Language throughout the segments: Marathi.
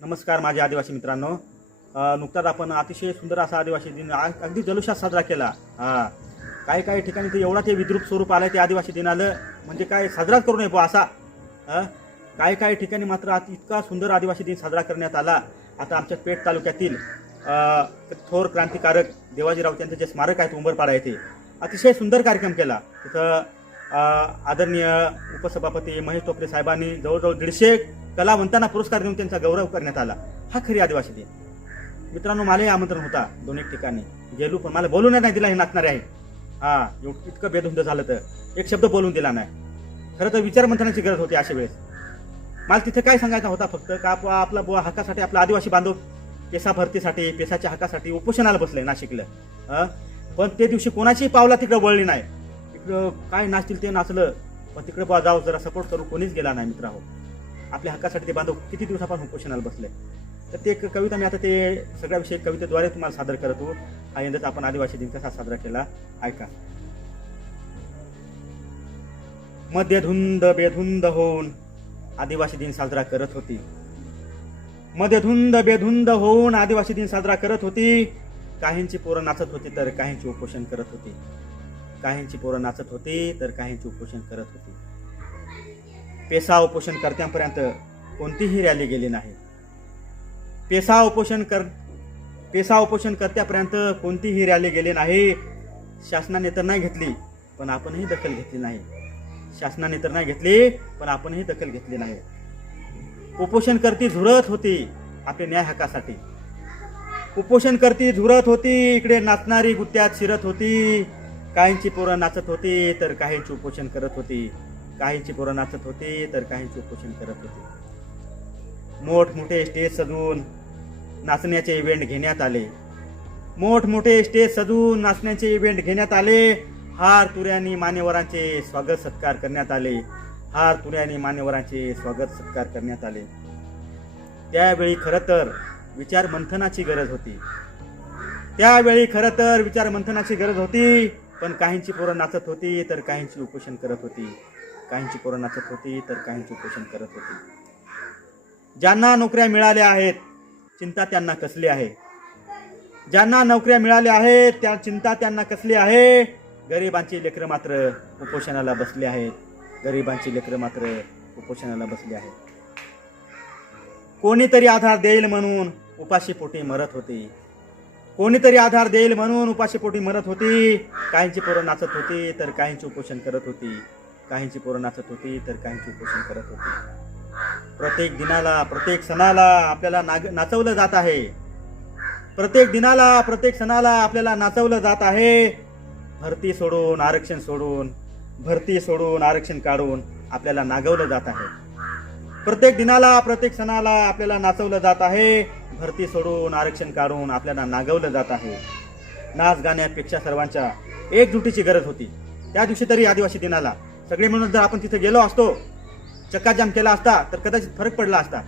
नमस्कार माझे आदिवासी मित्रांनो. नुकताच आपण अतिशय सुंदर असा आदिवासी दिन अगदी जल्लोषात साजरा केला. हा. काही काही ठिकाणी ते एवढा ते विद्रूप स्वरूप आलं ते आदिवासी दिन आलं म्हणजे काय साजराच करू नये बुवा असा. काही काही ठिकाणी मात्र आता इतका सुंदर आदिवासी दिन साजरा करण्यात आला. आता आमच्या पेठ तालुक्यातील थोर क्रांतिकारक देवाजीराव त्यांचं जे स्मारक आहे उंबरपाडा येथे अतिशय सुंदर कार्यक्रम केला. तिथं आदरणीय उपसभापती महेश टोपरे साहेबांनी जवळजवळ दीडशे कलावंतांना पुरस्कार देऊन त्यांचा गौरव करण्यात आला. हा खरी आदिवासी दिन. मित्रांनो मलाही आमंत्रण होता दोन एक ठिकाणी. गेलो पण मला बोलून नाही दिला हे नाचणारे आहे. हा एवढं इतकं बेधुंद झालं तर. एक शब्द बोलून दिला नाही. खरं तर विचार मंथनाची गरज होती अशा वेळेस. मला तिथं काय सांगायचं होता फक्त का आपला बुवा हक्कासाठी आपला आदिवासी बांधव पेसा भरतीसाठी पेसाच्या हक्कासाठी उपोषणाला बसले नाशिकला. हं? पण ते दिवशी कोणाची पावला तिकडे वळली नाही. तिकडं काय नाचतील ते नाचलं पण तिकडे बुवा जाऊ जरा सपोर्ट करू कोणीच गेला नाही मित्र हो. आपल्या हक्कासाठी ते बांधव किती दिवसापासून उपोषणाला बसले. तर ते एक कविता मी आता ते सगळ्या विषयी कवितेद्वारे तुम्हाला सादर करतो. हा यंदाच आपण आदिवासी दिन कसा साजरा केला ऐका. मध्ये धुंद बेधुंद होऊन आदिवासी दिन साजरा करत होती. मध्ये धुंद बेधुंद होऊन आदिवासी दिन साजरा करत होती. काहींची पोरं नाचत होती तर काहींची उपोषण करत होती. काहींची पोरं नाचत होते तर काहींची उपोषण करत होते. पेसा उपोषणकर्त्यांपर्यंत कोणतीही रॅली गेली नाही. पेसा उपोषण कर पेसा उपोषण करत्यापर्यंत कोणतीही रॅली गेली नाही. शासनाने तर नाही घेतली पण आपणही दखल घेतली नाही. शासनाने तर नाही घेतली पण आपणही दखल घेतली नाही. उपोषण करती झुरत होती आपल्या न्याय हक्कासाठी. उपोषण करती झुरत होती इकडे नाचणारी गुत्त्यात शिरत होती. काहींची पोरं नाचत होते तर काहींची उपोषण करत होते. काहींची पोरं नाचत होते तर काहींची उपोषण करत होते. मोठमोठे स्टेज सजवून नाचण्याचे इव्हेंट घेण्यात आले. मोठमोठे स्टेज सजवून नाचण्याचे इव्हेंट घेण्यात आले. हार तुऱ्यांनी मान्यवरांचे स्वागत सत्कार करण्यात आले. हार तुऱ्यांनी मान्यवरांचे स्वागत सत्कार करण्यात आले. त्यावेळी खरं तर विचार मंथनाची गरज होती. त्यावेळी खरं तर विचार मंथनाची गरज होती. पण काहींची पोरं नाचत होती तर काहींची उपोषण करत होती. काहींची पोरं नाचत होती तर काहींची उपोषण करत होती. ज्यांना नोकऱ्या मिळाल्या आहेत चिंता त्यांना कसली आहे? ज्यांना नोकऱ्या मिळाल्या आहेत त्या चिंता त्यांना कसली आहे? गरिबांची लेकरं मात्र उपोषणाला बसली आहेत. गरिबांची लेकरं मात्र उपोषणाला बसली आहेत. कोणीतरी आधार देईल म्हणून उपाशी पोटी मरत होती. कोणीतरी आधार देईल म्हणून उपाशीपोटी मरत होती. काहींची पोरं नाचत होती तर काहींची उपोषण करत होती. काहींची पोरं नाचत होती तर काहींची उपोषण करत होती. प्रत्येक दिनाला प्रत्येक सणाला आपल्याला नाग नाचवलं जात आहे. प्रत्येक दिनाला प्रत्येक सणाला आपल्याला नाचवलं जात आहे. भरती सोडून आरक्षण सोडून भरती सोडून आरक्षण काढून आपल्याला नागवलं जात आहे. प्रत्येक दिनाला प्रत्येक सणाला आपल्याला नाचवलं जात आहे. भरती सोडून आरक्षण काढून आपल्याला नागवलं जात आहे. नाच गाण्यापेक्षा सर्वांच्या एकजुटीची गरज होती. त्या दिवशी तरी आदिवासी दिनाला सगळे म्हणून जर आपण तिथे गेलो असतो चक्काजाम केला असता तर कदाचित फरक पडला असता.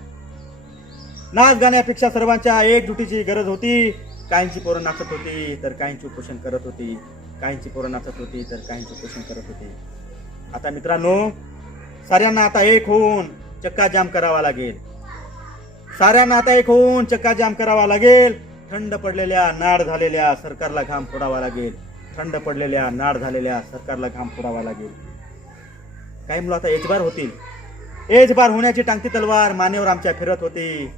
नाच गाण्यापेक्षा सर्वांच्या एकजुटीची गरज होती. काहींची पोरं नाचत होती तर काहींची उपोषण करत होती. काहींची पोरं नाचत होती तर काहींची उपोषण करत होती. आता मित्रांनो साऱ्यांना आता एक होऊन चक्काजाम करावा लागेल. साऱ्यांना आता एक होऊन चक्काजाम करावा लागेल. थंड पडलेल्या नाड झालेल्या सरकारला घाम फोडावा लागेल. थंड पडलेल्या नाड झालेल्या सरकारला घाम फोडावा लागेल. काही मुलं आता? एजबार होतील. एजबार होण्याची टांगती तलवार मानेवर आमच्या फिरत होती.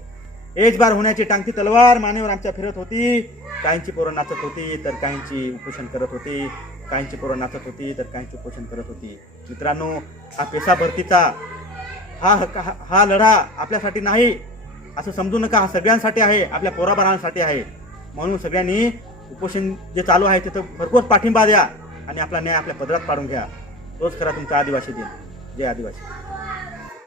एजबार होण्याची टांगती तलवार मानेवर आमच्या फिरत होती. काहींची पोरं नाचत होती तर काहींची उपोषण करत होती. काहींची पोरं नाचत होती तर काहींची उपोषण करत होती. मित्रांनो हा पेसा भरतीचा हा हा- हा लढा आपल्यासाठी नाही. असं समजू नका हा सगळ्यांसाठी आहे आपल्या पोराबाळांसाठी आहे. म्हणून सगळ्यांनी उपोषण जे चालू आहे तिथं भरपूर पाठिंबा द्या आणि आपला न्याय आपल्या पदरात पाडून घ्या. तोच खरा तुमचा आदिवासी दिन. जय आदिवासी.